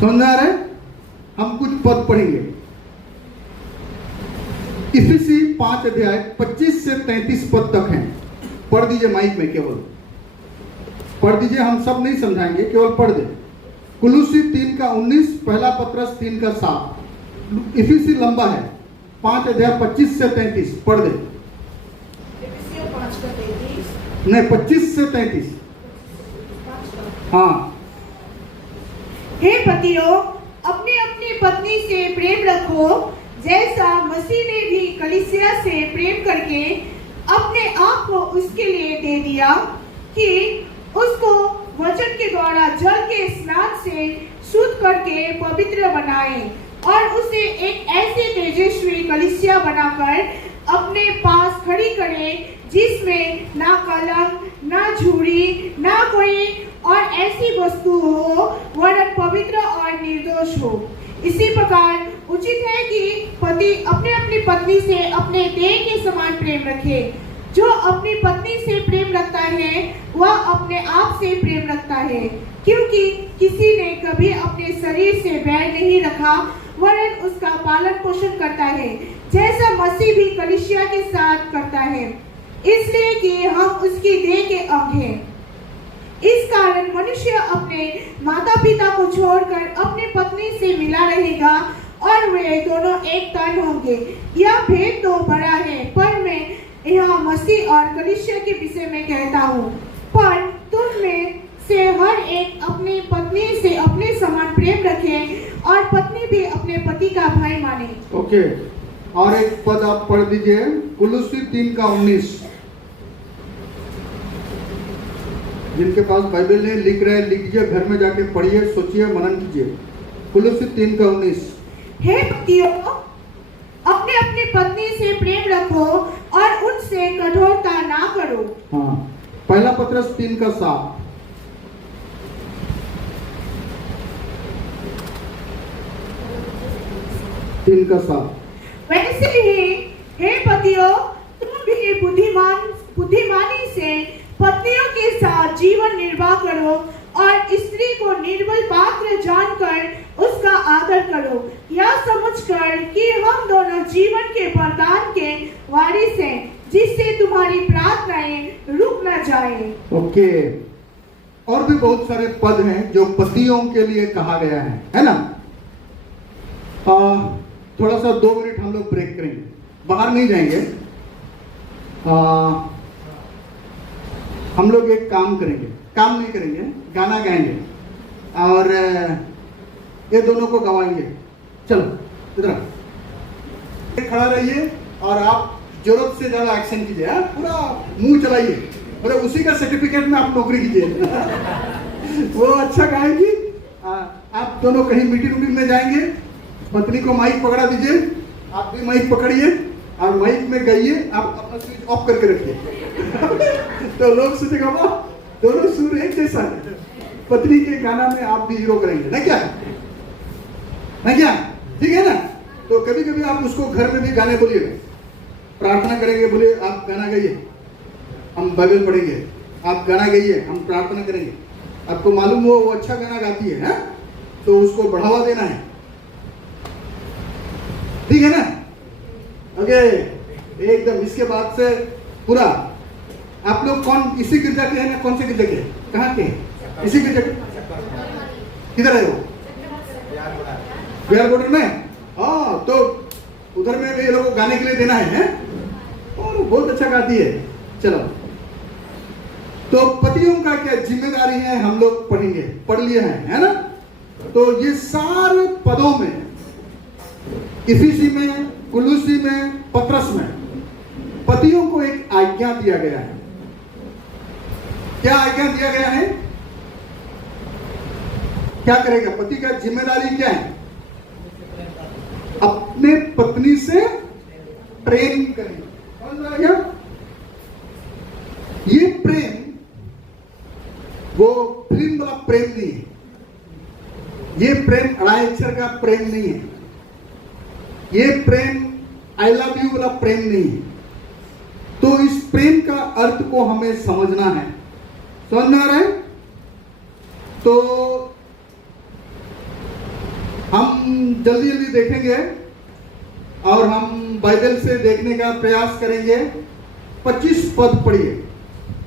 समझ में आ रहा है? हम कुछ पद पढ़ेंगे। इफिसी 5 अध्याय 25 से 33 पद तक हैं। पढ़ दीजिए माइक में, केवल पढ़ दीजिए, हम सब नहीं समझाएंगे, केवल पढ़ दे। कुलुसी 3 का 19, पहला पत्रस 3 का 7। इफिसी लंबा है, 5 अध्याय 25 से 33 पढ़ दे। नहीं, 25 से 33। हाँ। हे पतियों, अपनी अपनी पत्नी से प्रेम रखो, जैसा मसीह ने भी कलीसिया से प्रेम करके अपने आप को उसके लिए दे दिया, कि उसको वचन के द्वारा जल के स्नान से शुद्ध करके पवित्र बनाए और उसे एक ऐसे तेजस्वी कलीसिया बनाकर अपने पास खड़ी करे, जिसमें ना कलंक, ना झूठी, ना कोई और ऐसी वस्तु हो, वरन पवित्र और निर्दोष हो। इसी प्रकार उचित है कि पति अपने अपनी पत्नी से अपने देह के समान प्रेम रखे। जो अपनी पत्नी से प्रेम रखता है, वह अपने आप से प्रेम रखता है, क्योंकि किसी ने कभी अपने शरीर से बैर नहीं रखा, वरन उसका पालन पोषण करता है, जैसा मसीह भी कलीसिया के साथ करता है, इसलिए कि हम उसकी देह के अंग हैं। इस कारण मनुष्य अपने माता पिता को छोड़कर अपनी पत्नी से मिला रहेगा और वे दोनों एक तन होंगे। यह भेद तो बड़ा है, पर मैं यहाँ मसीह और कलीसिया के विषय में कहता हूँ। पर तुम में से हर एक अपनी पत्नी से अपने समान प्रेम रखे और पत्नी भी अपने पति का भाई माने। ओके, और एक पद आप पढ़ दीजिए, कुलुसी 3 का 19। जिनके पास बाइबल नहीं लिख रहे, लिख लीजिए, घर में जाके पढ़िए, सोचिए, मनन कीजिए। कुलुसी 3 का 19। हे पतियों, अपने अपनी पत्नी से प्रेम रखो और उनसे कठोरता ना करो। हाँ, पहला पत्रस 3 का 7। 3 का 7। वैसे ही हे पतियों, तुम भी बुद्धिमानी से पत्नियों के साथ जीवन निर्वाह करो और स्त्री को निर्बल पात्र जानकर उसका आदर करो, यह समझकर कि हम दोनों जीवन के वरदान के वारिस हैं, जिससे तुम्हारी प्रार्थनाएं रुक न जाए। ओके, और भी बहुत सारे पद हैं जो पतियों के लिए कहा गया है ना? थोड़ा सा 2 मिनट हम लोग ब्रेक करेंगे, बाहर नहीं जाएंगे। हम लोग एक काम करेंगे, काम नहीं करेंगे, गाना गाएंगे और ये दोनों को गवाएंगे। चलो इधर खड़ा रहिए और आप जरूरत से ज्यादा एक्शन कीजिए, पूरा मुंह चलाइए और उसी का सर्टिफिकेट में आप नौकरी कीजिए। वो अच्छा गाएंगी। आप दोनों कहीं मीटिंग में जाएंगे, पत्नी को माइक पकड़ा दीजिए, आप भी माइक पकड़िए और माइक में गाइए, आप अपना स्विच ऑफ करके रखिए। तो लोग सोचेगा वाह, दोनों सुर एक जैसा है। पत्नी के गाना में आप भी हीरो करेंगे ना क्या? ना क्या? ठीक है ना? तो कभी कभी आप उसको घर में भी गाने बोलिए, प्रार्थना करेंगे, बोले आप गाना गाइए, हम बाइबल पढ़ेंगे, आप गाना गाइए, हम प्रार्थना करेंगे। आपको मालूम हो वो अच्छा गाना गाती है, तो उसको बढ़ावा देना है, ठीक है ना? ओके, एकदम। इसके बाद से पूरा आप लोग कौन इसी गिरजा के हैं ना? कौन से गिरजा के? कहाँ के? इसी गिरजा के? किधर है वो? बिहार बॉर्डर में। हाँ, तो उधर में भी ये लोगों को गाने के लिए देना है, और बहुत अच्छा गाती है। चलो, तो पतियों का क्या जिम्मेदारी है हम लोग पढ़ेंगे, पढ़ लिए हैं, है ना? तो ये सारे पदों में, इफिसी में, कुलुसी में, पत्रस में, पतियों को एक आज्ञा दिया गया है। क्या आज्ञा दिया गया है? क्या करेगा पति? का जिम्मेदारी क्या है? अपने पत्नी से प्रेम करें। समझ गया? ये प्रेम वो फिल्म वाला प्रेम नहीं है, ये प्रेम अढ़ाई अक्षर का प्रेम नहीं है, ये प्रेम आई लव यू वाला प्रेम नहीं है। तो इस प्रेम का अर्थ को हमें समझना है। समझ में आ रहा है? तो हम जल्दी जल्दी देखेंगे और हम बाइबल से देखने का प्रयास करेंगे। 25 पद पढ़िए,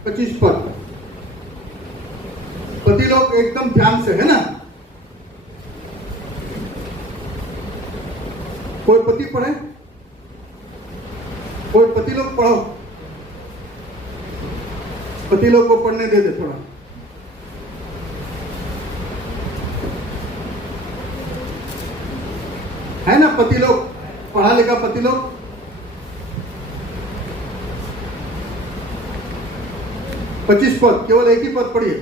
25 पद। पति लोग एकदम ध्यान से, है ना? कोई पति पढ़े, कोई पति लोग पढ़ो, पति लोग को पढ़ने दे दे थोड़ा। है ना पति लोग, पढ़ा लिखा पति लोग? पच्चीस पद, केवल एक ही पद पढ़िए।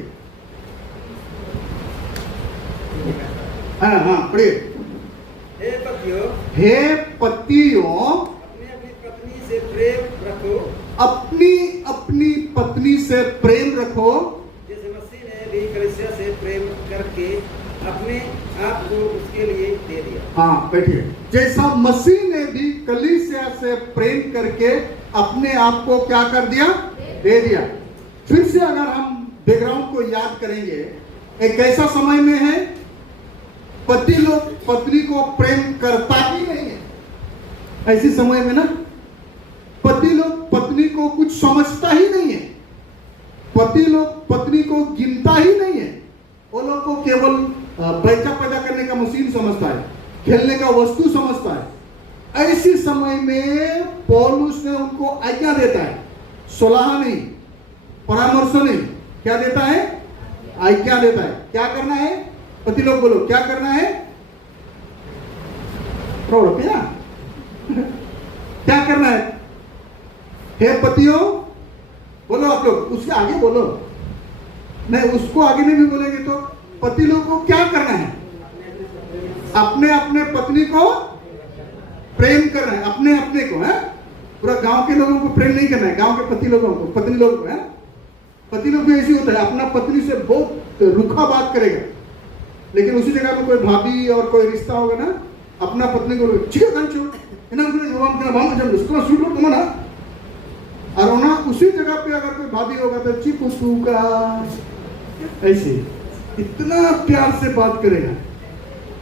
हाँ पढ़िए। हे पतियों, हे पतियों, अपनी अपनी पत्नी से प्रेम रखो, अपनी अपनी पत्नी से प्रेम रखो, जैसे मसीह ने भी कलीसिया से प्रेम करके अपने आप को उसके लिए दे दिया। हाँ बैठिए। जैसा मसीह ने भी कलीसिया से प्रेम करके अपने आप को क्या कर दिया? दे दिया। फिर से अगर हम बैकग्राउंड को याद करेंगे, एक ऐसा समय में है पति लोग पत्नी को प्रेम करता ही नहीं है। ऐसी समय में ना पति लोग पत्नी को कुछ समझता ही नहीं है, पति लोग पत्नी को गिनता ही नहीं है। वो लोग को केवल बच्चा पैदा करने का मशीन समझता है, खेलने का वस्तु समझता है। ऐसी समय में पौलुस ने उनको आज्ञा देता है, सलाह नहीं, परामर्श नहीं, क्या देता है? आज्ञा देता है। क्या करना है? पति लोग बोलो, क्या करना है? क्या करना है? हे पतियों, बोलो आप लोग, उसके आगे बोलो। नहीं, उसको आगे नहीं भी बोलेंगे तो पति लोग को क्या करना है? अपने अपने पत्नी को प्रेम करना है, अपने अपने को, है? पूरा गांव के लोगों को प्रेम नहीं करना है, गांव के पति लोगों को, पत्नी लोगों को, है? पति लोग भी ऐसी होता है, अपना पत्नी से बहुत रूखा बात करेगा, लेकिन उसी जगह पे कोई भाभी और कोई रिश्ता होगा ना, अपना पत्नी को और ना उसी जगह पे अगर कोई भाभी होगा तो चिपू का ऐसे इतना प्यार से बात करेगा,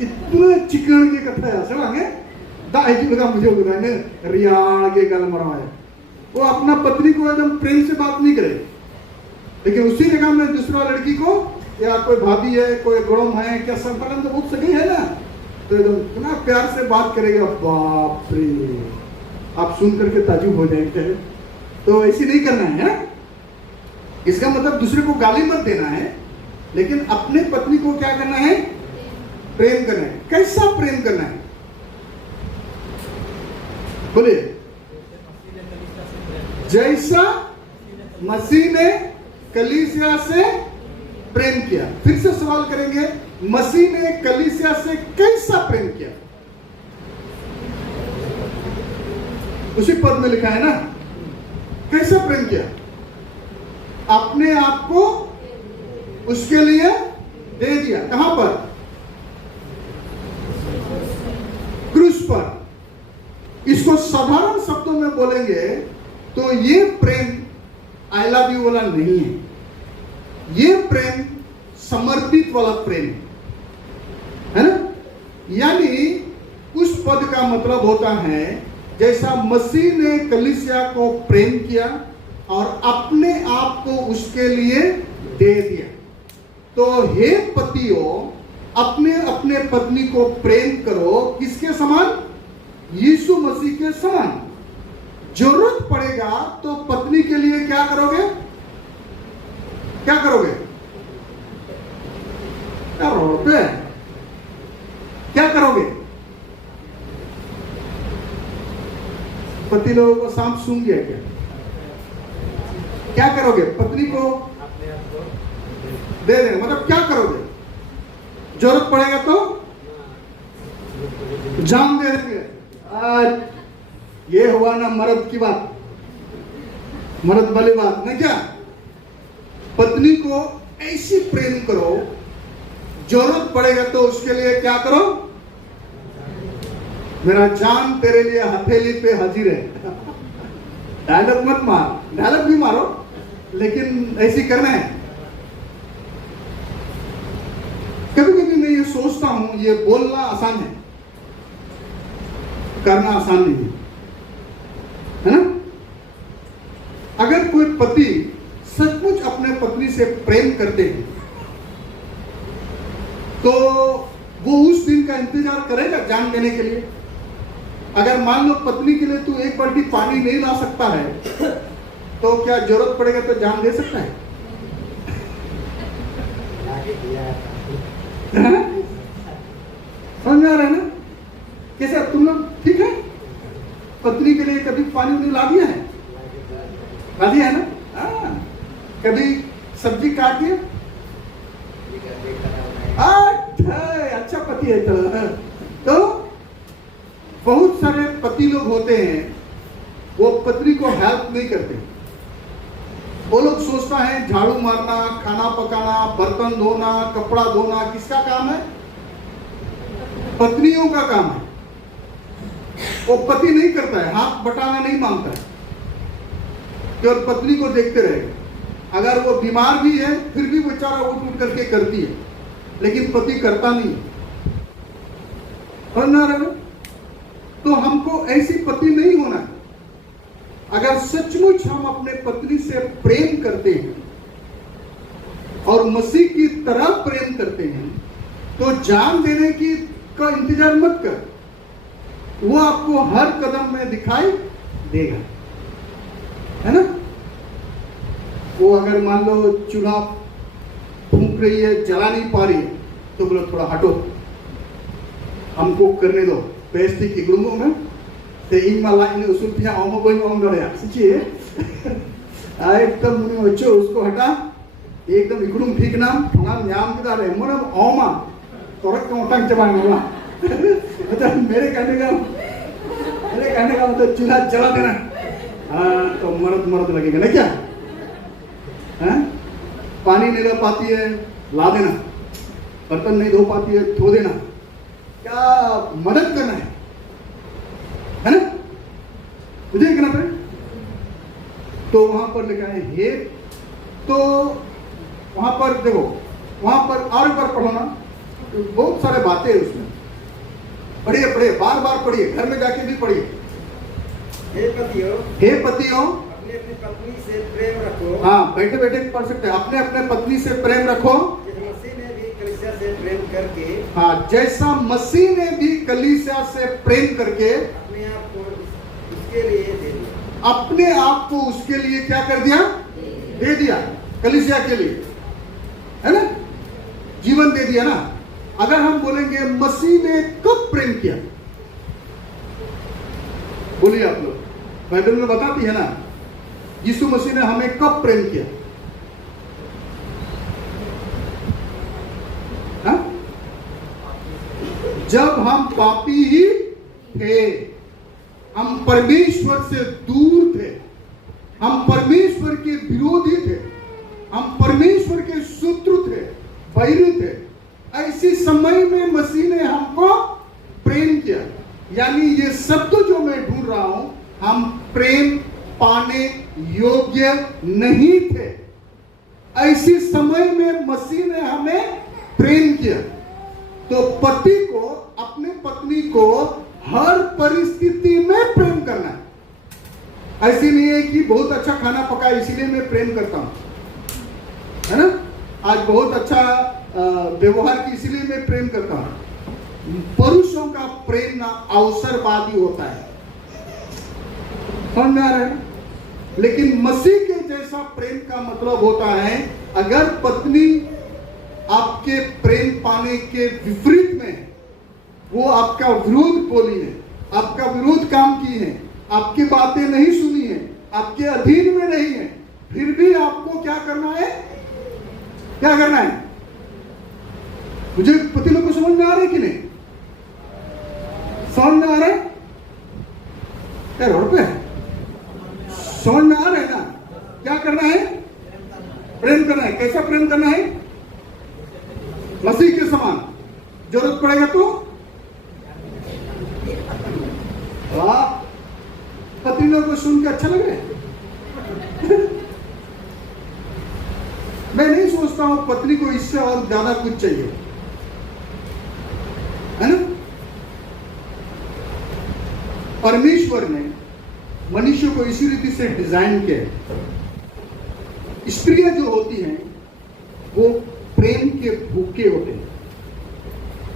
इतना चिकन के कथा है सवांगे दाई लगा मुझे बताने रियाल के गल मरवाया। वो अपना पत्नी को एकदम प्रेम से बात नहीं करे, लेकिन उसी जगह में दूसरा लड़की को या कोई भाभी है, कोई गौरम है, क्या संपलन तो बहुत सही है ना, तो एकदम इतना प्यार से बात करेगा, बाप रे, आप सुन करके ताजुब हो जाएंगे। तो ऐसे नहीं करना है। इसका मतलब दूसरे को गाली मत देना है, लेकिन अपने पत्नी को क्या करना है? प्रेम करना है। कैसा प्रेम करना है? बोलिए। जैसा मसीह ने कलीसिया से प्रेम किया। फिर से सवाल करेंगे, मसीह ने कलीसिया से कैसा प्रेम किया? उसी पद में लिखा है ना, कैसा प्रेम किया? अपने आप को उसके लिए दे दिया। कहां पर? क्रूस पर। इसको साधारण शब्दों में बोलेंगे तो ये प्रेम आई लव यू वाला नहीं है, ये प्रेम समर्पित वाला प्रेम है ना। यानी उस पद का मतलब होता है जैसा मसीह ने कलीसिया को प्रेम किया और अपने आप को उसके लिए दे दिया। तो हे पतियों, अपने अपने पत्नी को प्रेम करो, किसके समान? यीशु मसीह के समान। जरूरत पड़ेगा तो पत्नी के लिए क्या करोगे? क्या करोगे? क्या करोगे? पति लोगों को सांप सूंघ गया क्या? क्या करोगे? पत्नी को दे देना, मतलब क्या करोगे? जरूरत पड़ेगा तो जान दे देंगे। आज ये हुआ ना मर्द की बात, मर्द वाली बात नहीं क्या? पत्नी को ऐसी प्रेम करो, जरूरत पड़ेगा तो उसके लिए क्या करो? मेरा जान तेरे लिए हथेली पे हाजिर है। डायलॉग मत मार, डायलॉग भी मारो, लेकिन ऐसी करना है। कभी कभी कभी मैं ये सोचता हूं, ये बोलना आसान है, करना आसान नहीं है ना? अगर कोई पति सचमुच अपने पत्नी से प्रेम करते हैं तो वो उस दिन का इंतजार करेगा जान देने के लिए। अगर मान लो पत्नी के लिए तू एक बाल्टी पानी नहीं ला सकता है तो क्या जरूरत पड़ेगा तो जान दे सकता है? समझ में आ रहा है ना? कैसे तुम लोग ठीक है? पत्नी के लिए कभी पानी नहीं ला दिया है? ला दिया है ना? हाँ। कभी सब्जी काट दिया? अच्छा पति है तो बहुत सारे पति लोग होते हैं वो पत्नी को हेल्प नहीं करते। वो लोग सोचता है झाड़ू मारना, खाना पकाना, बर्तन धोना, कपड़ा धोना किसका काम है? पत्नियों का काम है। वो पति नहीं करता है, हाथ बटाना नहीं मांगता है, केवल पत्नी को देखते रहेगा। अगर वो बीमार भी है फिर भी बेचारा उठ करके करती है, लेकिन पति करता नहीं। समझना रहे? तो हमको ऐसी पति नहीं होना है। अगर सचमुच हम अपने पत्नी से प्रेम करते हैं और मसीह की तरह प्रेम करते हैं तो जान देने की का इंतजार मत कर, वो आपको हर कदम में दिखाई देगा, है ना? वो अगर मान लो चूल्हा फूंक रही है, जला नहीं पा रही है तो बोलो थोड़ा हटो, हमको करने दो। बेस्ती की गुरुंगों में ते इन माला इन उसूल पिया ओमो बोई ओम डोया सच्ची है। एकदम मुनि बच्चों उसको हटा, एकदम इकुड़ुम ठीक नाम नाम न्याम के दारे मोना ओमा तोरक का उठांग चबाएं मोला। मतलब मेरे कहने का मतलब चूल्हा जला देना, हाँ तो मर्द लगेगा ना क्या? हैं? पानी नहीं ला पाती है ला देना, बर्तन नहीं धो पाती है धो देना, क्या मदद करना है ना? मुझे कहना पड़े तो वहां पर लिखा है हे, तो वहां पर देखो, वहां पर और बार पढ़ना, बहुत सारे बातें है उसमें। पढ़िए बार बार पढ़िए, घर में जाके भी पढ़िए। हे पतियों अपने अपनी पत्नी से प्रेम रखो। हाँ बैठे बैठे पढ़ सकते हैं। अपने अपने पत्नी से प्रेम रखो मसीह ने भी कलीसिया से प्रेम करके, हाँ जैसा मसीह ने भी कलीसिया से प्रेम करके अपने आप को उसके लिए दे दिया। अपने आप को उसके लिए क्या कर दिया? दे दिया, कलीसिया के लिए, है ना? जीवन दे दिया ना। अगर हम बोलेंगे मसीह ने कब प्रेम किया, बोलिए आप लोग, बाइबल में बताती है ना यीशु मसीह ने हमें कब प्रेम किया? हा? जब हम पापी ही थे, हम परमेश्वर से दूर थे, हम परमेश्वर के विरोधी थे, हम परमेश्वर के शत्रु थे, बैरी थे। ऐसे समय में मसीह ने हमको प्रेम किया। यानी ये शब्द जो मैं ढूंढ रहा हूं, हम प्रेम पाने योग्य नहीं थे, ऐसे समय में मसीह ने हमें प्रेम किया। तो पति को अपने पत्नी को हर परिस्थिति में प्रेम करना है। ऐसे नहीं है कि बहुत अच्छा खाना पका इसलिए मैं प्रेम करता हूं, है ना? आज बहुत अच्छा व्यवहार की इसलिए मैं प्रेम करता हूं। पुरुषों का प्रेम ना अवसरवादी होता है, समझ में आ रहा है? लेकिन मसीह के जैसा प्रेम का मतलब होता है, अगर पत्नी आपके प्रेम पाने के विपरीत में वो आपका विरोध बोली है, आपका विरोध काम की है, आपकी बातें नहीं सुनी है, आपके अधीन में नहीं है, फिर भी आपको क्या करना है? क्या करना है? मुझे पति लोग को समझ में आ रहा है कि नहीं? समझ में आ रहा है? क्या रोड पे है? समझ में आ रहा है ना? क्या करना है? प्रेम करना है। कैसा प्रेम करना है? मसीह के समान। जरूरत पड़ेगा तो वाह, पति लोग को सुन के अच्छा लग रहा है। मैं नहीं सोचता हूं पत्नी को इससे और ज्यादा कुछ चाहिए, है ना? परमेश्वर ने मनुष्य को इसी रीति से डिजाइन किया। स्त्रियां जो होती हैं वो प्रेम के भूखे होते हैं,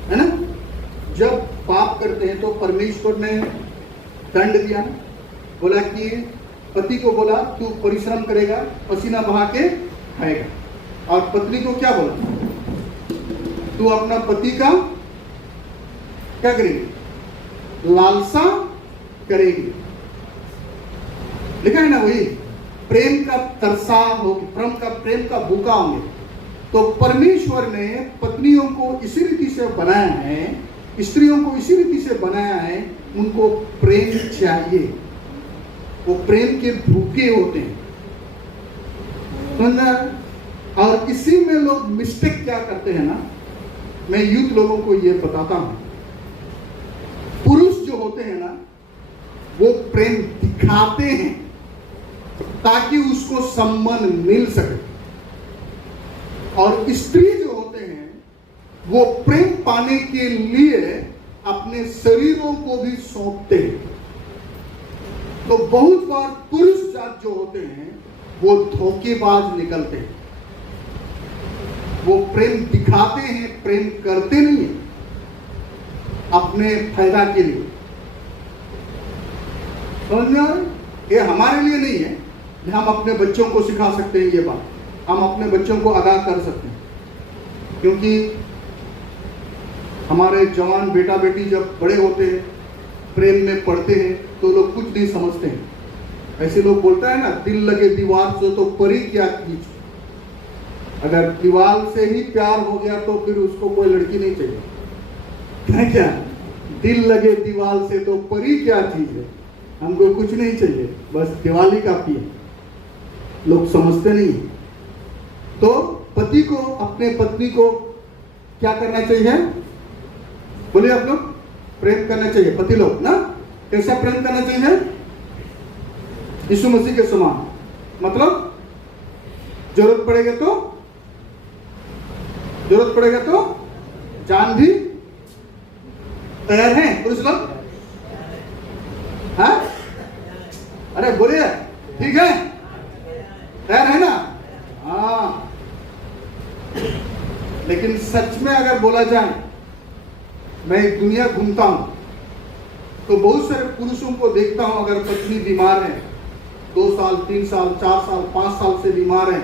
है ना? जब पाप करते हैं तो परमेश्वर ने दंड दिया, बोला कि पति को बोला तू परिश्रम करेगा, पसीना बहा के खाएगा, और पत्नी को क्या बोला, तू अपना पति का क्या करेगी, लालसा करेगी। लिखा है ना, वही प्रेम का तरसा होगी, प्रेम का भूखा होंगे। तो परमेश्वर ने पत्नियों को इसी रीति से बनाया है, स्त्रियों को इसी रीति से बनाया है, उनको प्रेम चाहिए, वो प्रेम के भूखे होते हैं। समझना? और इसी में लोग मिस्टेक क्या करते हैं ना, मैं यूथ लोगों को ये बताता हूं, पुरुष जो होते हैं ना वो प्रेम दिखाते हैं ताकि उसको सम्मान मिल सके, और स्त्री जो होते हैं वो प्रेम पाने के लिए अपने शरीरों को भी सौंपते हैं। तो बहुत बार पुरुष जात जो होते हैं वो धोखेबाज निकलते हैं, वो प्रेम दिखाते हैं, प्रेम करते नहीं है अपने फायदा के लिए। समझ में आ रहा है? ये हमारे लिए नहीं है, हम अपने बच्चों को सिखा सकते हैं ये बात, हम अपने बच्चों को आगाह कर सकते हैं, क्योंकि हमारे जवान बेटा बेटी जब बड़े होते हैं, प्रेम में पड़ते हैं, तो लोग कुछ नहीं समझते हैं। ऐसे लोग बोलता है ना, दिल लगे दीवार से तो परी क्या खींच। अगर दीवार से ही प्यार हो गया तो फिर उसको कोई लड़की नहीं चाहिए, है क्या? दिल लगे दीवार से तो परी क्या चीज है, हमको कुछ नहीं चाहिए, बस दिवाली काफी है। लोग समझते नहीं। तो पति को अपने पत्नी को क्या करना चाहिए? बोलिए आप लोग, प्रेम करना चाहिए। पति लोग ना कैसा प्रेम करना चाहिए? यीशु मसीह के समान। मतलब जरूरत पड़ेगा तो जान भी तैयार हैं पुरुष लोग? हाँ? अरे बोलिए, ठीक है, तैयार है ना? हाँ। लेकिन सच में अगर बोला जाए, मैं दुनिया घूमता हूं तो बहुत सारे पुरुषों को देखता हूं, अगर पत्नी बीमार है, 2 साल 3 साल 4 साल 5 साल से बीमार है,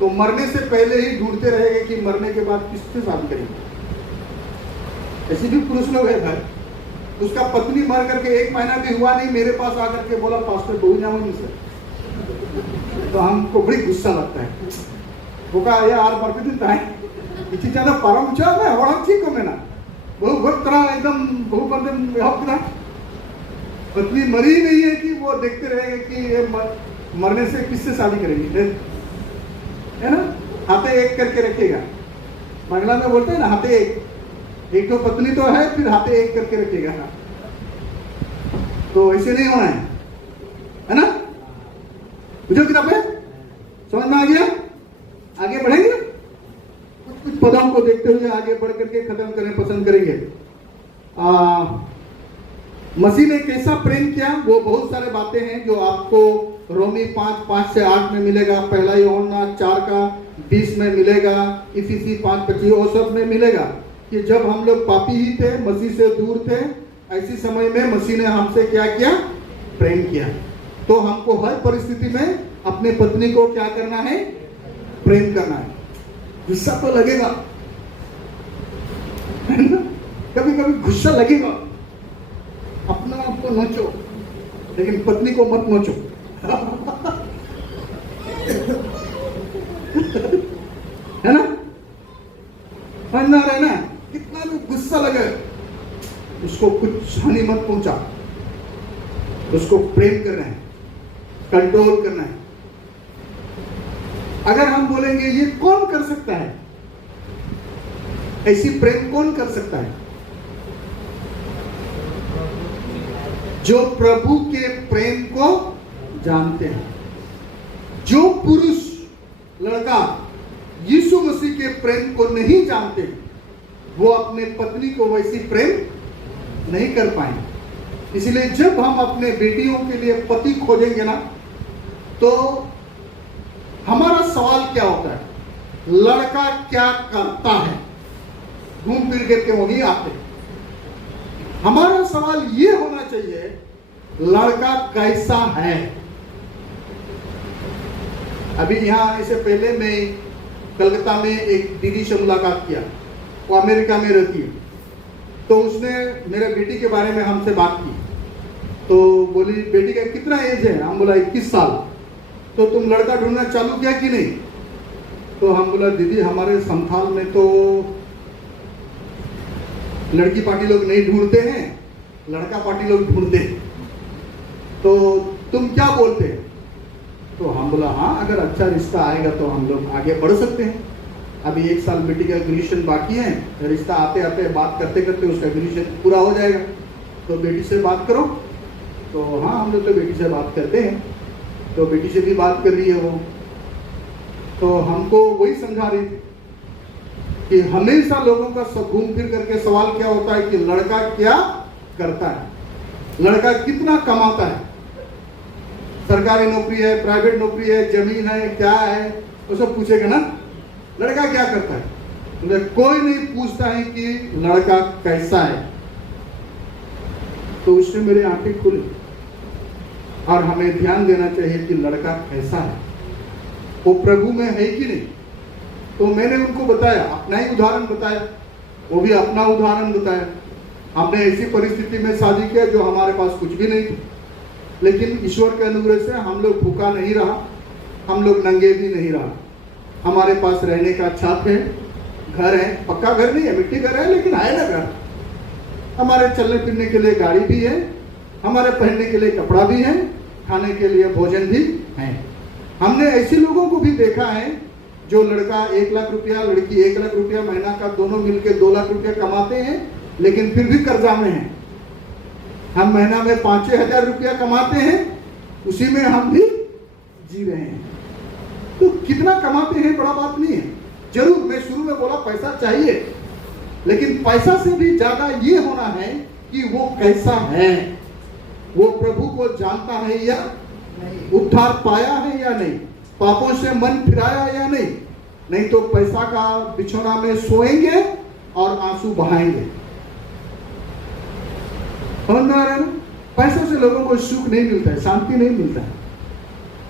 तो मरने से पहले ही ढूंढते रहेंगे कि मरने के बाद किससे शादी करेंगे। ऐसे भी पुरुष लोग है भाई, उसका पत्नी मर करके 1 महीना भी हुआ नहीं, मेरे पास आकर के बोला पास्टर बोल जाओ मुझसे, तो हमको बड़ी गुस्सा लगता है। वो कहा यार बर्फी है इसी ज्यादा परम चाह है और ठीक हो ना बहुत तरह एकदम बहुत पत्नी मरी ही नहीं है कि वो देखते रहेंगे कि ये मरने से किससे शादी करेंगे, है ना? हाथे एक करके रखेगा, बांग्ला में बोलते हैं ना, हाथे एक तो पत्नी तो है, फिर हाथे एक करके रखेगा। तो ऐसे नहीं होना है ना? बुझो किताबें समझ में आ गया? आगे बढ़ेंगे, कुछ पदों को देखते हुए आगे बढ़ करके खत्म करने पसंद करेंगे। मसीह ने कैसा प्रेम किया, वो बहुत सारे बातें हैं जो आपको रोमी 5:5 से 8 में मिलेगा, पहला यूहन्ना 4:20 में मिलेगा, इफिसी 5:25 और सब में मिलेगा कि जब हम लोग पापी ही थे, मसीह से दूर थे, ऐसी समय में मसीह ने हमसे क्या किया? प्रेम किया। तो हमको हर परिस्थिति में अपने पत्नी को क्या करना है? प्रेम करना है। गुस्सा तो लगेगा, कभी कभी गुस्सा लगेगा, अपना आपको नोचो, लेकिन पत्नी को मत नोचो। है ना? समझना रहे ना? कितना भी गुस्सा लगे, उसको कुछ हानि मत पहुंचा, उसको प्रेम करना है, कंट्रोल करना है। अगर हम बोलेंगे ये कौन कर सकता है, ऐसी प्रेम कौन कर सकता है? जो प्रभु के प्रेम को जानते हैं। जो पुरुष लड़का यीशु मसीह के प्रेम को नहीं जानते, वो अपने पत्नी को वैसी प्रेम नहीं कर पाएंगे। इसलिए जब हम अपने बेटियों के लिए पति खोजेंगे ना, तो हमारा सवाल क्या होता है, लड़का क्या करता है, घूम फिर के क्यों नहीं आते। हमारा सवाल ये होना चाहिए, लड़का कैसा है। अभी यहाँ आने से पहले मैं कलकत्ता में एक दीदी से मुलाकात किया, वो अमेरिका में रहती है। तो उसने मेरे बेटी के बारे में हमसे बात की, तो बोली बेटी का कितना एज है, हम बोला 21 साल। तो तुम लड़का ढूंढना चालू किया कि नहीं? तो हम बोला दीदी हमारे संथाल में तो लड़की पार्टी लोग नहीं ढूंढते हैं, लड़का पार्टी लोग ढूंढते हैं, तो तुम क्या बोलते हैं? तो हम बोला हाँ, अगर अच्छा रिश्ता आएगा तो हम लोग आगे बढ़ सकते हैं। अभी 1 साल बेटी का ग्रेजुएशन बाकी है, रिश्ता आते आते बात करते करते उसका ग्रेजुएशन पूरा हो जाएगा, तो बेटी से बात करो। तो हाँ, हम लोग तो बेटी से बात करते हैं, तो बेटी से भी बात कर रही है वो। तो हमको वही समझा रही थी कि हमेशा लोगों का घूम फिर करके सवाल क्या होता है कि लड़का क्या करता है, लड़का कितना कमाता है, सरकारी नौकरी है, प्राइवेट नौकरी है, जमीन है, क्या है, वो सब पूछेगा ना, लड़का क्या करता है। तो कोई नहीं पूछता है कि लड़का कैसा है। तो उसने मेरे आंखें खुली, और हमें ध्यान देना चाहिए कि लड़का कैसा है, वो प्रभु में है कि नहीं। तो मैंने उनको बताया, अपना ही उदाहरण बताया, वो भी अपना उदाहरण बताया। हमने ऐसी परिस्थिति में शादी किया जो हमारे पास कुछ भी नहीं थी, लेकिन ईश्वर के अनुग्रह से हम लोग भूखा नहीं रहा, हम लोग नंगे भी नहीं रहा। हमारे पास रहने का छत है, घर है, पक्का घर नहीं है, मिट्टी घर है, लेकिन है ना घर। हमारे चलने फिरने के लिए गाड़ी भी है, हमारे पहनने के लिए कपड़ा भी है, खाने के लिए भोजन भी है। हमने ऐसे लोगों को भी देखा है जो लड़का 1 लाख रुपया, लड़की 1 लाख रुपया महीना का, दोनों मिलकर 2 लाख रुपया कमाते हैं, लेकिन फिर भी कर्जा में हैं। हम महीना में 5-6 हजार रुपया कमाते हैं, उसी में हम भी जी रहे हैं। तो कितना कमाते हैं बड़ा बात नहीं है। जरूर मैं शुरू में बोला पैसा चाहिए, लेकिन पैसा से भी ज्यादा ये होना है कि वो कैसा है, वो प्रभु को जानता है या नहीं, उद्धार पाया है या नहीं, पापों से मन फिराया या नहीं। नहीं तो पैसा का बिछौना में सोएंगे और आंसू बहाएंगे। पैसों से लोगों को सुख नहीं मिलता है, शांति नहीं मिलता है,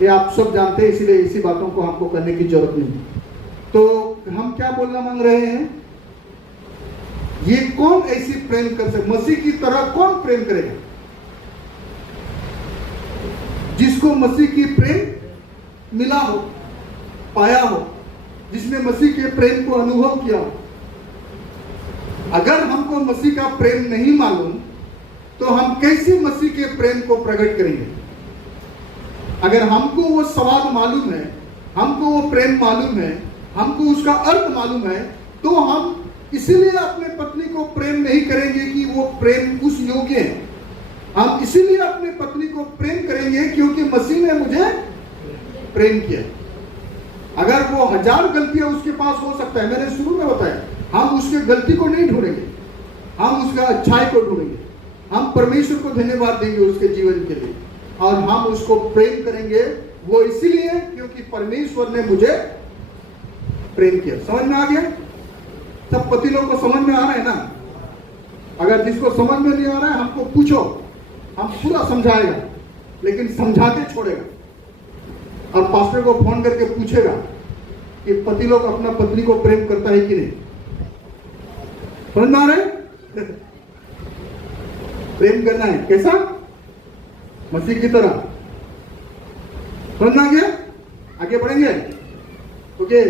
ये आप सब जानते हैं, इसलिए इसी बातों को हमको करने की जरूरत नहीं। तो हम क्या बोलना मांग रहे हैं, ये कौन ऐसी प्रेम कर सकता, मसीह की तरह कौन प्रेम करेगा? जिसको मसीह की प्रेम मिला हो, पाया हो, जिसने मसीह के प्रेम को अनुभव किया हो। अगर हमको मसीह का प्रेम नहीं मालूम तो हम कैसे मसीह के प्रेम को प्रकट करेंगे? अगर हमको वो स्वाद मालूम है, हमको वो प्रेम मालूम है, हमको उसका अर्थ मालूम है, तो हम इसीलिए अपने पत्नी को प्रेम नहीं करेंगे कि वो प्रेम उस योग्य है। हम इसीलिए अपने पत्नी को प्रेम करेंगे क्योंकि मसीह ने मुझे प्रेम किया। अगर वो 1000 गलतियां उसके पास हो सकता है, मैंने शुरू में बताया, हम उसके गलती को नहीं ढूंढेंगे, हम उसका अच्छाई को ढूंढेंगे। हम परमेश्वर को धन्यवाद देंगे उसके जीवन के लिए, और हम उसको प्रेम करेंगे वो इसीलिए क्योंकि परमेश्वर ने मुझे प्रेम किया। समझ में आ गया? सब पति लोग को समझ में आ रहा है ना? अगर जिसको समझ में नहीं आ रहा है हमको पूछो, हम पूरा समझाएगा, लेकिन समझा के छोड़ेगा। और पास्टर को फोन करके पूछेगा कि पति लोग अपना पत्नी को प्रेम करता है कि नहीं। समझ में आ रहा है? प्रेम करना है कैसा? मसीह की तरह। समझ में आ गया? आगे बढ़ेंगे? ओके,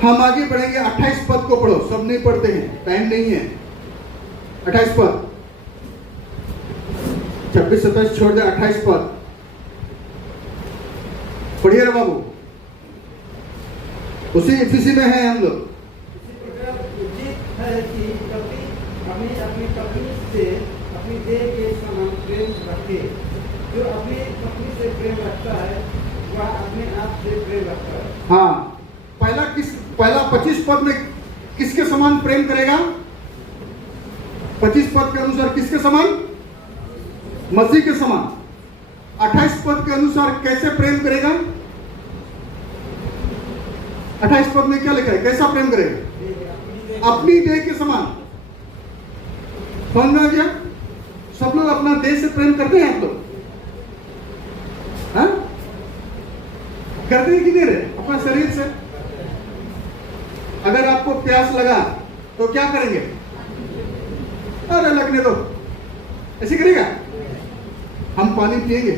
हम आगे बढ़ेंगे। 28 पद को पढ़ो, सब नहीं पढ़ते हैं, टाइम नहीं है। 28 पद, 26-27 छोड़ दे, 28 पद पढ़िए रे बाबू। उसी में है हम लोग। उचित है कि पति अपनी पत्नी से अपनी देह के समान प्रेम रखे। जो अपनी पत्नी से प्रेम रखता है वह अपने आप से प्रेम रखता है। हाँ, पहला 25 पद में किसके समान प्रेम करेगा? 25 पद के अनुसार किसके समान? मसीह के समान। 28 पद के अनुसार कैसे प्रेम करेगा? 28 पद में क्या लिखा है? कैसा प्रेम करेगा? अपनी देह के समान। समझ में आ गया? सब लोग अपना देह से प्रेम करते हैं आप लोग? हाँ? करते हैं कि नहीं रहे? अपना शरीर से। अगर आपको प्यास लगा तो क्या करेंगे? अरे लगने दो, ऐसे करेगा? हम पानी पिएंगे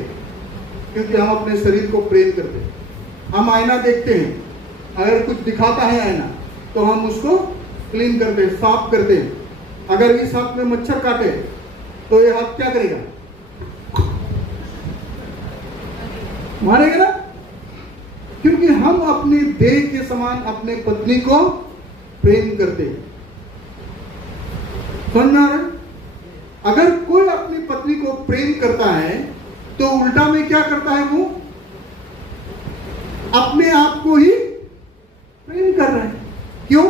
क्योंकि हम अपने शरीर को प्रेम करते हैं। हम आईना देखते हैं, अगर कुछ दिखाता है आईना तो हम उसको क्लीन करते हैं, साफ करते हैं। अगर इस हाथ में मच्छर काटे तो ये हाथ क्या करेगा? मारेगा ना? क्योंकि हम अपने देह के समान अपने पत्नी को प्रेम करते हैं। समझ में आ रहा है? अगर कोई अपनी पत्नी को प्रेम करता है तो उल्टा में क्या करता है? वो अपने आप को ही प्रेम कर रहा है। क्यों?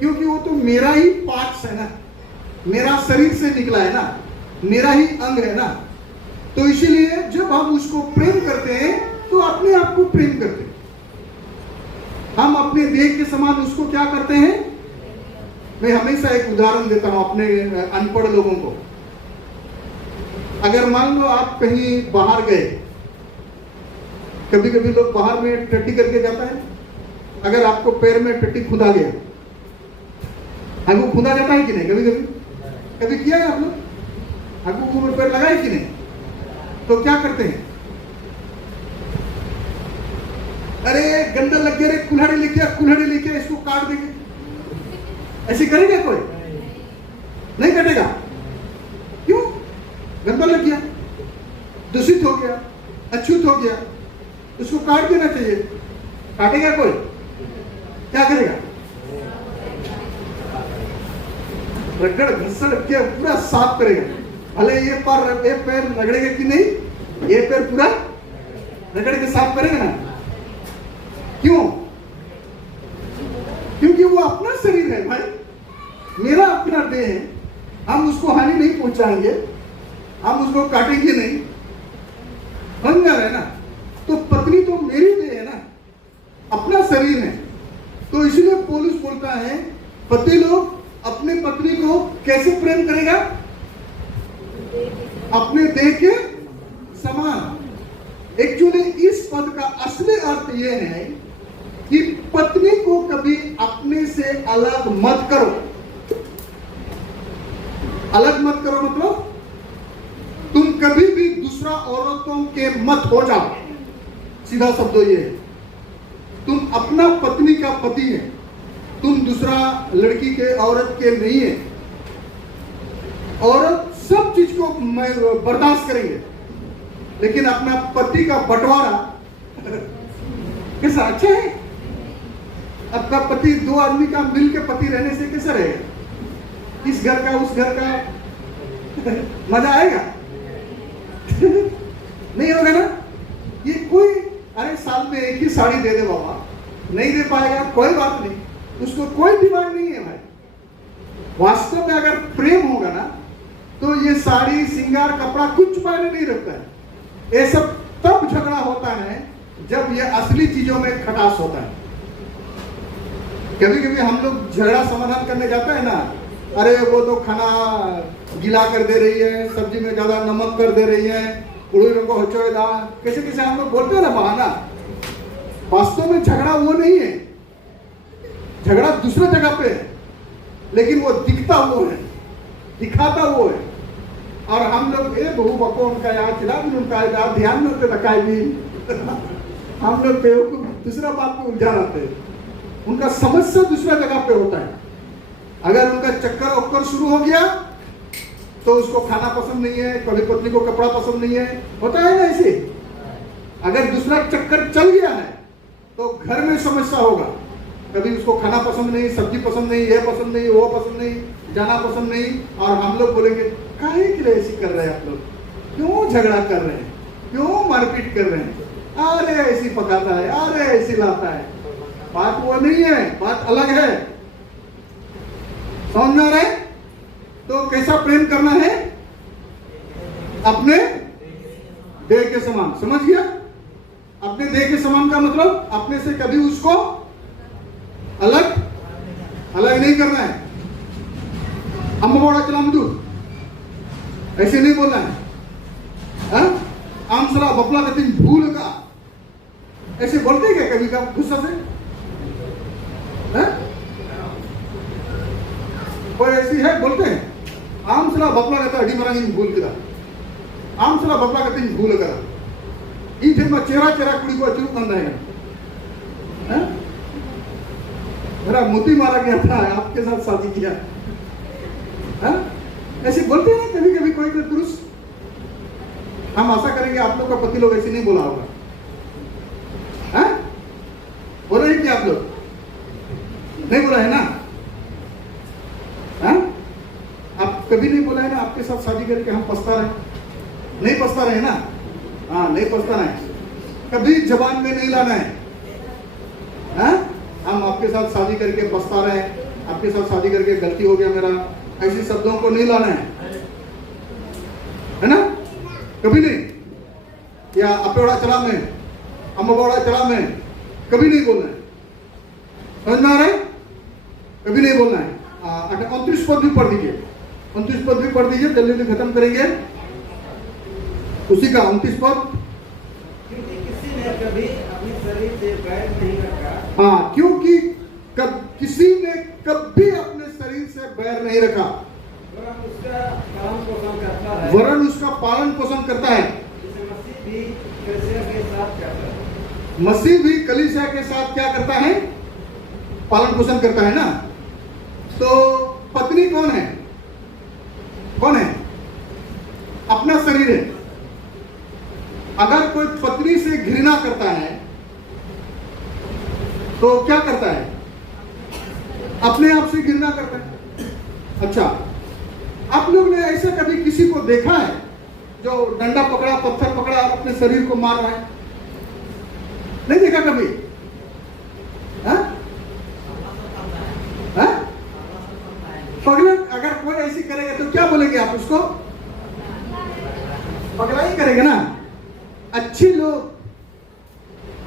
क्योंकि वो तो मेरा ही पार्ट्स है ना, मेरा शरीर से निकला है ना, मेरा ही अंग है ना। तो इसीलिए जब हम उसको प्रेम करते हैं तो अपने आप को प्रेम करते हैं। हम अपने देह के समान उसको क्या करते हैं? मैं हमेशा एक उदाहरण देता हूं अपने अनपढ़ लोगों को। अगर मान लो आप कहीं बाहर गए, कभी कभी लोग बाहर में टट्टी करके जाता है। अगर आपको पैर में टट्टी खुदा गया, आपको खुदा जाता है कि नहीं? कभी कभी कभी किया है आप लोग? आपको पैर लगा है कि नहीं? तो क्या करते हैं? अरे गंदा लग गया रे, कुल्हाड़ी लेके इसको काट देंगे। ऐसे करेगा कोई? नहीं कटेगा। क्यों? गंदा लग गया, दूषित हो गया, अछूत हो गया, उसको काट देना चाहिए। काटेगा कोई? क्या करेगा? रगड़ घसड़ के पूरा साफ करेगा। भले ये पैर रगड़ेगा कि नहीं, ये पैर पूरा रगड़ के साफ करेगा ना। क्यों? क्योंकि वो अपना शरीर है भाई, मेरा अपना देह है। हम उसको हानि नहीं पहुंचाएंगे, हम उसको काटेंगे नहीं। समझ में आ रहा है ना? तो पत्नी तो मेरी देह है ना, अपना शरीर है। तो इसलिए पौलुस बोलता है पति लोग अपने पत्नी को कैसे प्रेम करेगा? अपने देह के समान। एक्चुअली इस पद का असली अर्थ यह है कि पत्नी को कभी अपने से अलग मत करो। अलग मत करो मतलब तुम कभी भी दूसरा औरतों के मत हो जाओ। सीधा शब्द ये है, तुम अपना पत्नी का पति है, तुम दूसरा लड़की के औरत के नहीं है। औरत सब चीज को बर्दाश्त करेंगे, लेकिन अपना पति का बंटवारा कैसा अच्छा है? आपका पति दो आदमी का मिल के पति रहने से कैसा रहेगा? इस घर का उस घर का मजा आएगा? नहीं होगा ना? ये कोई अरे साल में एक ही साड़ी दे दे बाबा, नहीं दे पाएगा कोई बात नहीं, उसको कोई डिमांड नहीं है भाई। वास्तव में अगर प्रेम होगा ना तो ये साड़ी सिंगार कपड़ा कुछ मायने नहीं रखता है। ये सब तब झगड़ा होता है जब ये असली चीजों में खटास होता है। कभी कभी हम लोग झगड़ा समाधान करने जाते हैं ना, अरे वो तो खाना गीला कर दे रही है, सब्जी में ज्यादा नमक कर दे रही है, उड़ीरों को हचोएदा, कैसे कैसे हम लोग बोलते हैं ना बहाना। वास्तव में झगड़ा वो नहीं है, झगड़ा दूसरे जगह पे है, लेकिन वो दिखता वो है, दिखाता वो है। और हम लोग ए बहु बको उनका यहाँ चिला भी उनका ध्यान में रखा भी हम लोग बेवकूफ दूसरा बात में उलझा रहते हैं। उनका समस्या दूसरा जगह पे होता है। अगर उनका चक्कर उक्कर शुरू हो गया तो उसको खाना पसंद नहीं है, कभी पत्नी को कपड़ा पसंद नहीं है, होता है ना ऐसे। अगर दूसरा चक्कर चल गया है तो घर में समस्या होगा। कभी उसको खाना पसंद नहीं, सब्जी पसंद नहीं, ये पसंद नहीं, वो पसंद नहीं, जाना पसंद नहीं, और हम लोग बोलेंगे काहे के लिए ऐसी कर रहे हैं आप लोग, क्यों झगड़ा कर रहे हैं, क्यों मारपीट कर रहे हैं, अरे ऐसी पकाता है, अरे ऐसी लाता है। बात वो नहीं है, बात अलग है। समझ में आ रहा है? तो कैसा प्रेम करना है? अपने देह के समान। समझ गया? अपने देह के समान का मतलब अपने से कभी उसको अलग नहीं करना है। अम्मा बोड़ा चलाम दूर ऐसे नहीं बोलना है। आम सला बपला का दिन भूल का ऐसे बोलते क्या कभी का गुस्सा से? कोई ऐसी है बोलते हैं आम सला बपला का अड़ी मरा भूल करा, आम सला बपला का दिन भूल करा, इन थे मैं चेहरा कुड़ी को अचूक बंद है। मेरा मोती मारा गया था, आपके साथ शादी किया। ऐसे बोलते हैं कभी कभी कोई पुरुष। हम आशा करेंगे आप लोग का पति लोग ऐसे नहीं बोला होगा। बोल रहे हैं कि आप लोग नहीं बोला है ना? आप कभी नहीं बोला है ना आपके साथ शादी करके हम पछता रहे? नहीं पछता रहे ना? हाँ, नहीं पछता रहे। कभी जबान में नहीं लाना है। हम आपके साथ शादी करके पछता रहे, आपके साथ शादी करके गलती हो गया मेरा, ऐसे शब्दों को नहीं लाना है ना? कभी नहीं। या अपेड़ा चला में, अम्बोड़ा चला में कभी नहीं बोलना है। समझ में आ रहा है? कभी नहीं बोलना है। 29 पद भी पढ़ दीजिए, 29 पद भी पढ़ दीजिए, जल्दी खत्म करेंगे उसी का 29 पद। क्योंकि किसी ने कभी अपने शरीर से बैर नहीं रखा। हाँ, क्योंकि किसी ने कभी अपने शरीर से बैर नहीं रखा, वरन उसका पालन पोषण करता है। वरन उसका पालन पोषण करता है। जिसे मसीह भी कलीसिया के साथ करता है। मसीह भी कलीसिया के साथ क्या करता है? पालन पोषण करता है ना? तो पत्नी कौन है? कौन है? अपना शरीर है। अगर कोई पत्नी से घृणा करता है तो क्या करता है? अपने आप से घृणा करता है। अच्छा, आप लोग ने ऐसा कभी किसी को देखा है जो डंडा पकड़ा, पत्थर पकड़ा और अपने शरीर को मार रहा है? नहीं देखा कभी? पगला अगर कोई ऐसी करेगा तो क्या बोलेंगे आप उसको? पगला ही करेगा ना। अच्छे लोग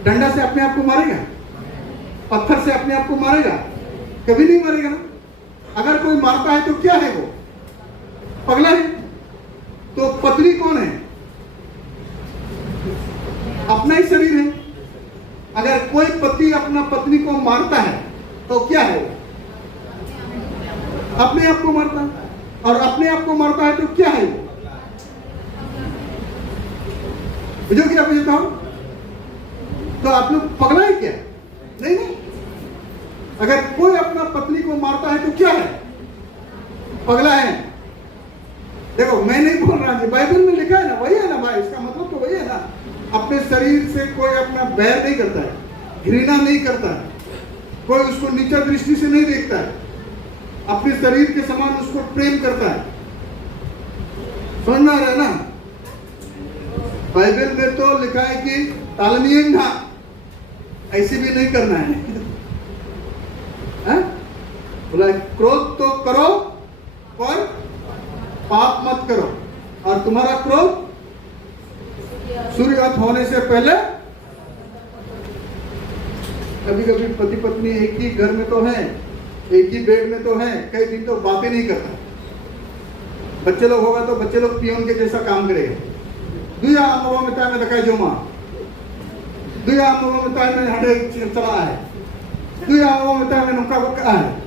डंडा से अपने आप को मारेगा? पत्थर से अपने आप को मारेगा? कभी नहीं मारेगा ना। अगर कोई मारता है तो क्या है वो? पगला है। तो पत्नी कौन है? अपना ही शरीर है। अगर कोई पति अपना पत्नी को मारता है तो क्या है वो? अपने आप को मारता है। और अपने आप को मारता है तो क्या है वो? बुझो क्या बुझता हूं? तो आप लोग पगला है क्या? नहीं नहीं। अगर कोई अपना पत्नी को मारता है तो क्या है? पगला है। देखो, मैं नहीं बोल रहा जी, बाइबल में लिखा है ना, वही है ना भाई। इसका मतलब तो वही है ना। अपने शरीर से कोई अपना बैर नहीं करता है, घृणा नहीं करता है, कोई उसको नीचा दृष्टि से नहीं देखता है, अपने शरीर के समान उसको प्रेम करता है। समझ में आ रहा है ना? बाइबल में तो लिखा है कि तालनियन था, ऐसे भी नहीं करना है। बोला क्रोध तो करो पर पाप मत करो, और तुम्हारा क्रोध सूर्योदय होने से पहले। कभी कभी पति पत्नी एक ही घर में तो है, एक ही बेड में तो है, कई दिन तो बातें नहीं करता। बच्चे लोग होगा तो बच्चे लोग पियोन के जैसा काम करेगा। दुया अम्मा में ताय में दिखाई जो माँ, दुया अम्मा में ताय में हटे चला है, दुया अम्मा में ताय में नुका बक्का है।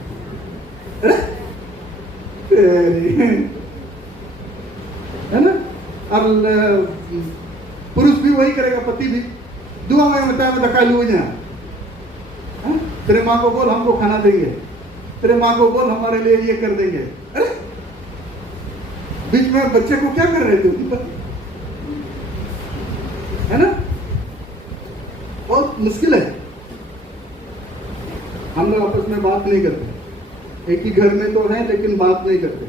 है ना? और पुरुष भी वही करेगा, पति भी। दुआ में बताया मैं दिखा लू जा, तेरे माँ को बोल हमको खाना देंगे, तेरे माँ को बोल हमारे लिए ये कर देंगे। अरे बीच में बच्चे को क्या कर रहे थे? है ना? बहुत मुश्किल है। हम लोग आपस में बात नहीं करते। एक ही घर में तो हैं लेकिन बात नहीं करते,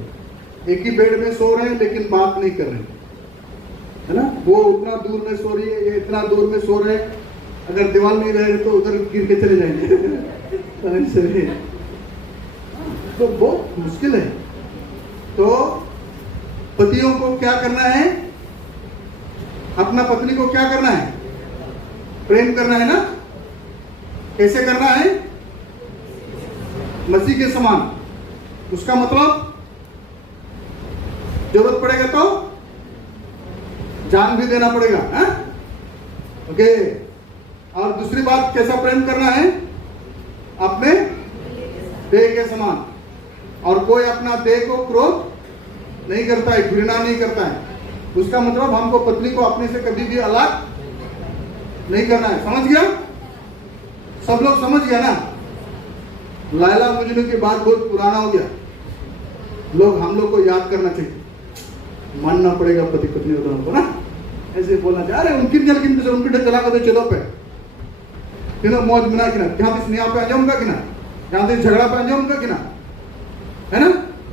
एक ही बेड में सो रहे हैं लेकिन बात नहीं कर रहे, है ना? वो उतना दूर में सो रही है, ये इतना दूर में सो रहे हैं। अगर दीवार नहीं रहे तो उधर गिर के चले जाएंगे। तो बहुत मुश्किल है। तो पतियों को क्या करना है? अपना पत्नी को क्या करना है? प्रेम करना है ना। कैसे करना है? मसीह के समान। उसका मतलब जरूरत पड़ेगा तो जान भी देना पड़ेगा, है? ओके। और दूसरी बात, कैसा प्रेम करना है? अपने देह के समान। और कोई अपना देह को क्रोध नहीं करता है, घृणा नहीं करता है। उसका मतलब हमको पत्नी को अपने से कभी भी अलग नहीं करना है। समझ गया? सब लोग समझ गया ना? लैला मजनू की बात बहुत पुराना हो गया। लोग हम लोग को याद करना चाहिए, मानना पड़ेगा पति पत्नी दोनों को ना। ऐसे बोलना चाहिए, अरे उनकी जल की उनकी चला कर दो चलो पे किना मौज बना कि ना, जहाँ से स्नेहा पे आ जाऊंगा कि ना, जहाँ से झगड़ा पे आ जाऊंगा कि ना, है ना।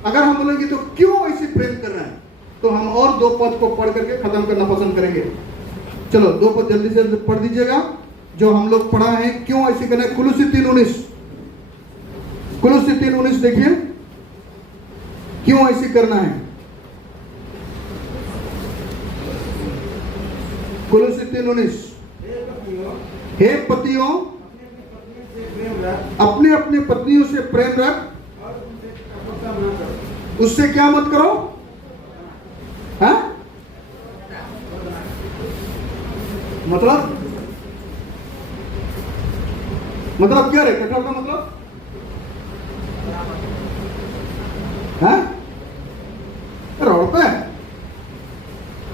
अगर हम बोलेंगे तो क्यों ऐसे प्रेम कर रहे हैं, तो हम और 2 पद को पढ़ करके खत्म करना पसंद करेंगे। चलो 2 पद जल्दी से पढ़ दीजिएगा जो हम लोग पढ़ा है, क्यों ऐसे करना है। कुलुसी 3:19, कुलुसी 3:19 देखिए, क्यों ऐसे करना है। कुलुसी 3:19, हे पतियों अपने अपने पत्नियों से प्रेम रख, उससे क्या मत करो, हाँ? मतलब क्या रे? कठोर का मतलब, हाँ? रोड पे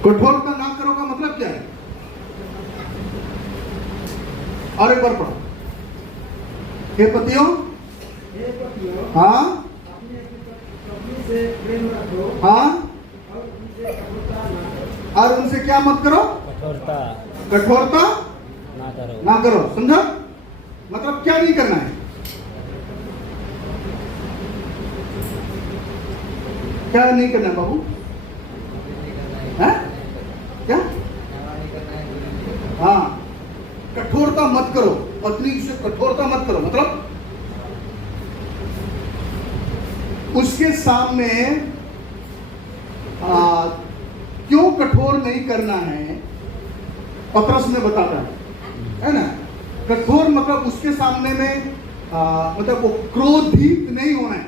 कठोर का ना करो का मतलब क्या है? और एक बार पढ़ो, हे पतियों, हाँ से प्रेम रखो, हाँ, और उनसे कठोरता ना करो। और उनसे क्या मत करो? कठोरता ना करो। समझा? मतलब क्या नहीं करना है? क्या नहीं करना है बाबू? है क्या? हाँ, कठोरता मत करो, पत्नी से कठोरता मत करो। मतलब उसके सामने क्यों कठोर नहीं करना है, पतरस में बताता है ना। कठोर मतलब उसके सामने में मतलब वो क्रोधित नहीं होना है।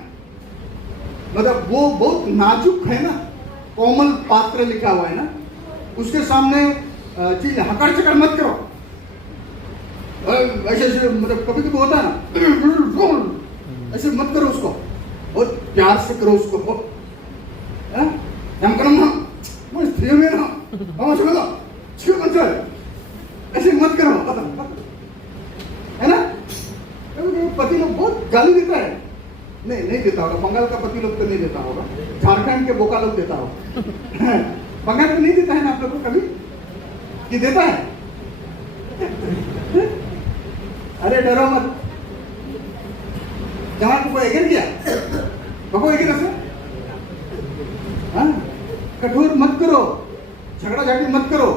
मतलब वो बहुत नाजुक है ना, कोमल पात्र लिखा हुआ है ना, उसके सामने चीज हकड़ चकड़ मत करो। ऐसे ऐसे मतलब कभी कभी होता है ना, ऐसे मत करो उसको, बहुत प्यार से करो उसको। हम करो ना, मैं स्त्री में ना, हम समझो छू कंसर, ऐसे मत करो, है ना। पति लोग बहुत गाली देता है, नहीं देता होगा, बंगाल का पति लोग तो नहीं देता होगा, झारखंड के बोका लोग देता होगा। बंगाल में नहीं देता है ना आप लोग को कभी, कि देता है? अरे डरो मत, जहां को एगेन किया बको एगेन ऐसे, हाँ, कठोर मत करो, झगड़ा झाटी मत करो,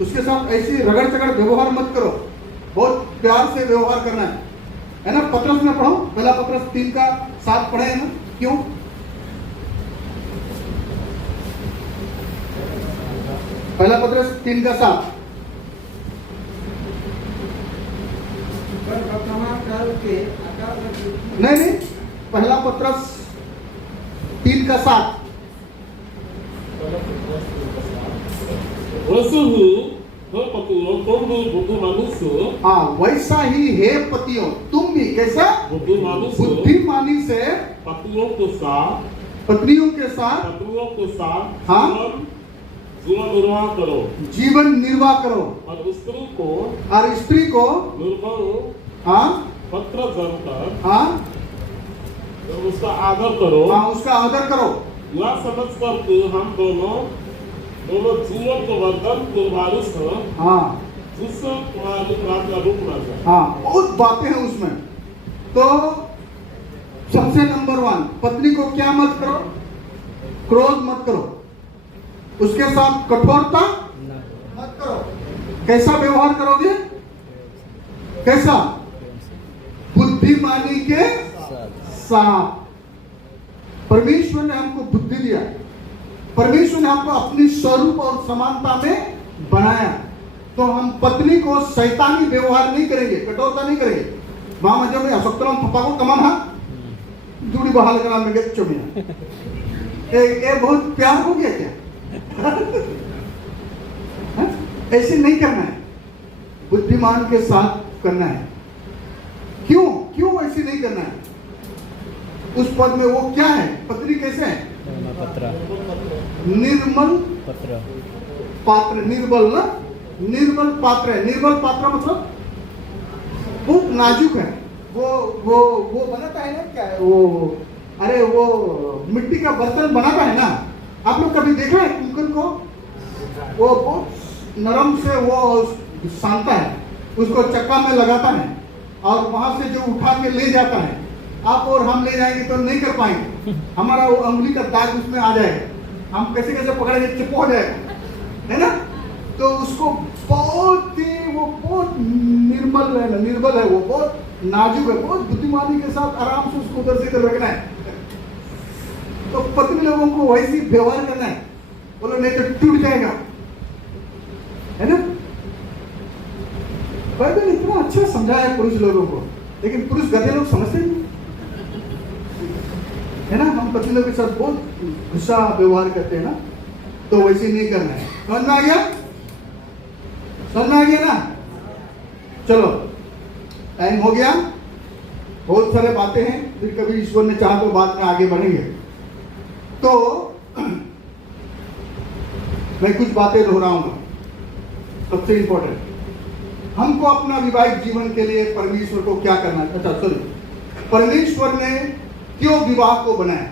उसके साथ ऐसी रगड़ चगड़ व्यवहार मत करो, बहुत प्यार से व्यवहार करना है ना। पत्रस में पढ़ो, पहला पत्रस 3:7 पढ़े है ना। क्यों? पहला पत्रस 3:7, वर्तमान काल के आकाल नहीं, पहला पत्रस 3:7। वैसे ही हे पतियों तुम भी बुद्धिमानी से, हाँ, वैसा ही हे पतियों तुम भी कैसा बुद्धिमानी से पतियों के साथ, पत्नियों के साथ, पत्नियों के साथ हाँ, जीवन निर्वाह करो, जीवन निर्वाह करो, और स्त्री को निर्भय हाँ, पत्र जनकर, हाँ, उसका आदर करो, हाँ, उसका आदर करो। यह समझ कर कि हम दोनों जीवन के वर्धन के वारिस हैं, हाँ, जिससे तुम्हारी प्रार्थना रुक ना जाए। हाँ, बहुत बातें हैं उसमें। तो सबसे नंबर 1, पत्नी को क्या मत करो? क्रोध मत करो, उसके साथ कठोरता मत करो। कैसा व्यवहार करोगे? कैसा? बुद्धिमानी के साथ। परमेश्वर ने हमको बुद्धि दिया, परमेश्वर ने हमको अपनी स्वरूप और समानता में बनाया, तो हम पत्नी को शैतानी व्यवहार नहीं करेंगे, कठोरता नहीं करेंगे। मामा जो मैं असक्तराम पप्पा को कमान हा जुड़ी बहाल करा में गए चुमिया ये बहुत प्यार हो गया क्या? ऐसे नहीं करना है, बुद्धिमान के साथ करना है। क्यों क्यों ऐसे नहीं करना है? उस पद में वो क्या है? पत्री कैसे है? निर्मल पात्र, निर्बल ना, निर्बल पात्र है। निर्बल पात्र मतलब बहुत नाजुक है। वो बनाता है ना, क्या है वो, अरे वो मिट्टी का बर्तन बनाता है ना, आप लोग कभी देखा है कुंकन को? वो बहुत नरम से वो सानता है, उसको चक्का में लगाता है और वहां से जो उठा के ले जाता है। आप और हम ले जाएंगे तो नहीं कर पाएंगे, हमारा वो अंगुली का दाग उसमें आ जाएगा, हम कैसे कैसे पकड़ेंगे, चिपक हो जाएगा, है ना? तो उसको बहुत ही वो बहुत निर्मल है, निर्बल है, वो बहुत नाजुक है, बहुत बुद्धिमानी के साथ आराम से उसको उधर से इधर रखना है। तो पत्नी लोगों को वैसी व्यवहार करना है, बोलो नहीं तो टूट जाएगा, है ना? बाइबल इतना अच्छा समझाया पुरुष लोगों को, लेकिन पुरुष गधे लोग समझते नहीं, है ना? हम पत्नी लोगों के साथ बहुत गुस्सा व्यवहार करते हैं ना, तो वैसे नहीं करना है। समझ में आ गया? समझ में आ गया ना? चलो टाइम हो गया, बहुत सारे बातें हैं, फिर कभी ईश्वर ने चाहा तो बाद में आगे बढ़ेंगे। तो मैं कुछ बातें दोहराऊंगा। सबसे इंपॉर्टेंट, हमको अपना विवाहित जीवन के लिए परमेश्वर को क्या करना है? अच्छा सॉरी, परमेश्वर ने क्यों विवाह को बनाया?